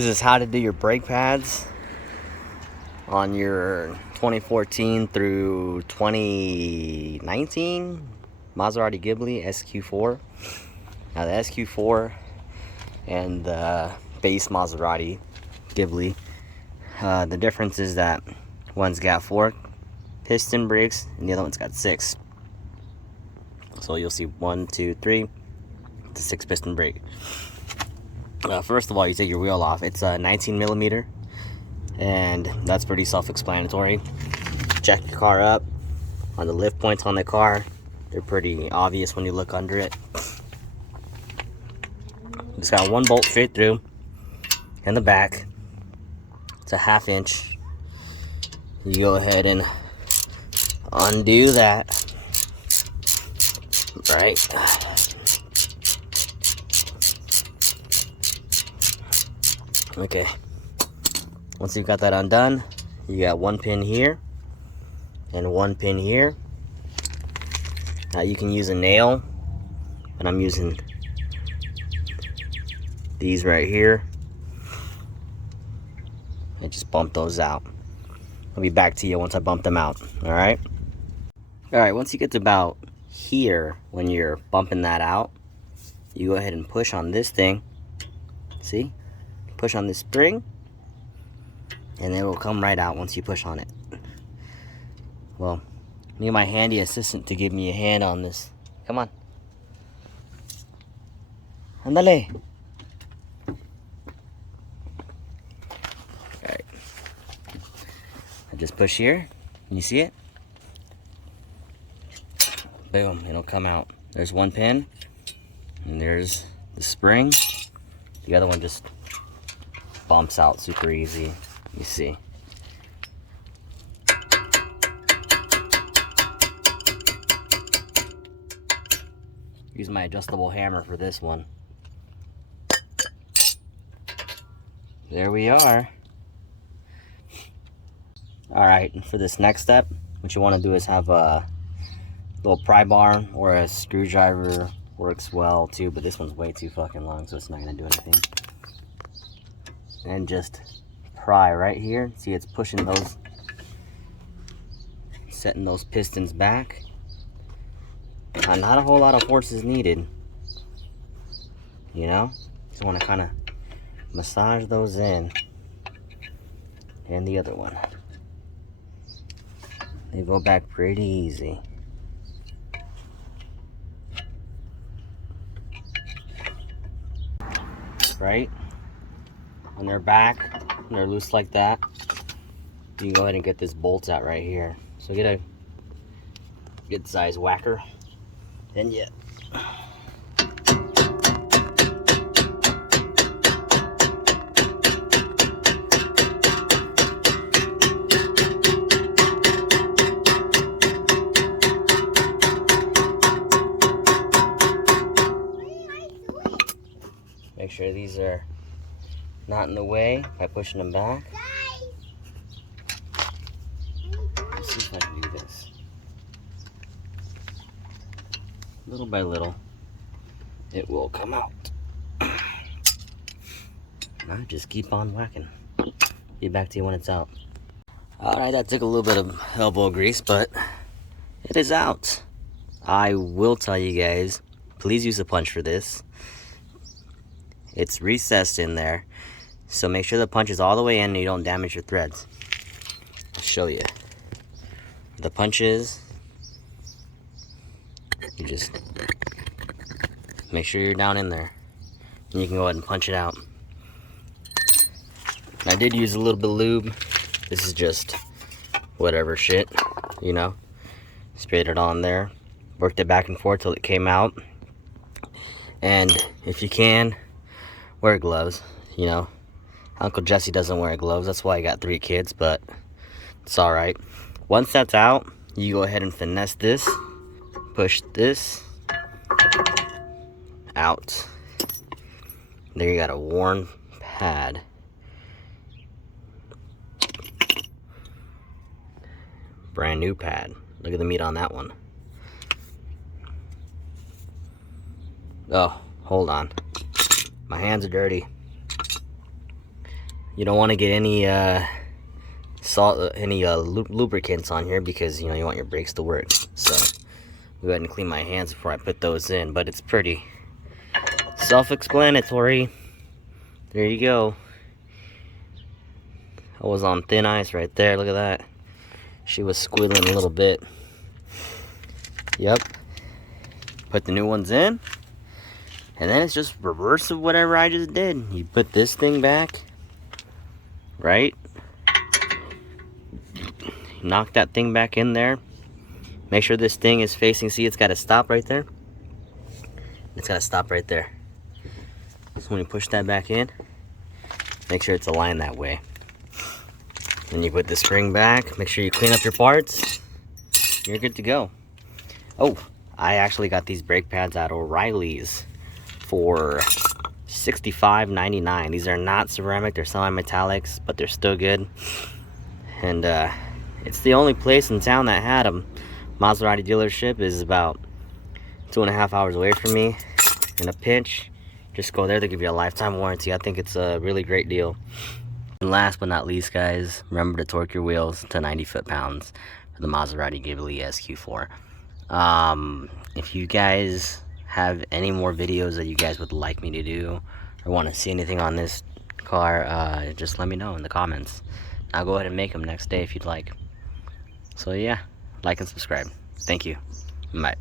This is how to do your brake pads on your 2014 through 2019 Maserati Ghibli SQ4. Now the SQ4 and the base Maserati Ghibli, the difference is that one's got 4 piston brakes and the other one's got 6. So you'll see 1, 2, 3, it's a 6 piston brake. First of all, you take your wheel off. It's a 19 millimeter, and that's pretty self-explanatory. Jack your car up on the lift points on the car. They're pretty obvious when you look under it. It's got 1 bolt straight through in the back. It's a 1/2 inch. You go ahead and undo that. Right. Okay, once you've got that undone, you got 1 pin here and 1 pin here. Now you can use a nail, but I'm using these right here, and just bump those out. I'll be back to you once I bump them out. All right, once you get to about here, when you're bumping that out, you go ahead and push on this thing. See? Push on this spring, and it will come right out once you push on it. Well, I need my handy assistant to give me a hand on this. Come on. Andale. Alright. I just push here. Can you see it? Boom, it'll come out. There's 1 pin, and there's the spring. The other one just bumps out super easy, you see. Use my adjustable hammer for this one. There we are. Alright, and for this next step, what you want to do is have a little pry bar or a screwdriver. Works well too, but this one's way too fucking long, so it's not gonna do anything. And just pry right here. See, it's pushing those, setting those pistons back. Not a whole lot of force is needed, you know. Just want to kind of massage those in. And the other one, they go back pretty easy. Right? When they're back, when they're loose like that, you can go ahead and get this bolt out right here. So get a good size whacker, and yeah. Make sure these are not in the way by pushing them back. Let's see if I can do this. Little by little, it will come out. Now just keep on whacking. Be back to you when it's out. Alright, that took a little bit of elbow grease, but it is out. I will tell you guys, please use a punch for this. It's recessed in there, so make sure the punch is all the way in and you don't damage your threads. I'll show you. The punch is, you just make sure you're down in there, and you can go ahead and punch it out. I did use a little bit of lube. This is just whatever shit, you know. Sprayed it on there, worked it back and forth till it came out. And if you can, wear gloves, you know. Uncle Jesse doesn't wear gloves, that's why I got 3 kids, but it's alright. Once that's out, you go ahead and finesse this, push this out. There you got a worn pad. Brand new pad. Look at the meat on that one. Oh, hold on. My hands are dirty. You don't want to get any salt, any lubricants on here, because you know you want your brakes to work. So go ahead and clean my hands before I put those in. But it's pretty self-explanatory. There you go. I was on thin ice right there. Look at that. She was squealing a little bit. Yep. Put the new ones in. And then it's just reverse of whatever I just did. You put this thing back. Right? Knock that thing back in there. Make sure this thing is facing. See, it's got to stop right there. It's got to stop right there. So when you push that back in, make sure it's aligned that way. Then you put the spring back. Make sure you clean up your parts. You're good to go. Oh, I actually got these brake pads at O'Reilly's for $65.99. These are not ceramic, they're semi-metallics, but they're still good. And it's the only place in town that had them. Maserati dealership is about 2.5 hours away from me. In a pinch, just go there. They give you a lifetime warranty. I think it's a really great deal. And last but not least, guys, remember to torque your wheels to 90 foot-pounds for the Maserati Ghibli SQ4. If you guys have any more videos that you guys would like me to do, or want to see anything on this car, just let me know in the comments. I'll go ahead and make them next day if you'd like. So yeah, like and subscribe. Thank you. Bye.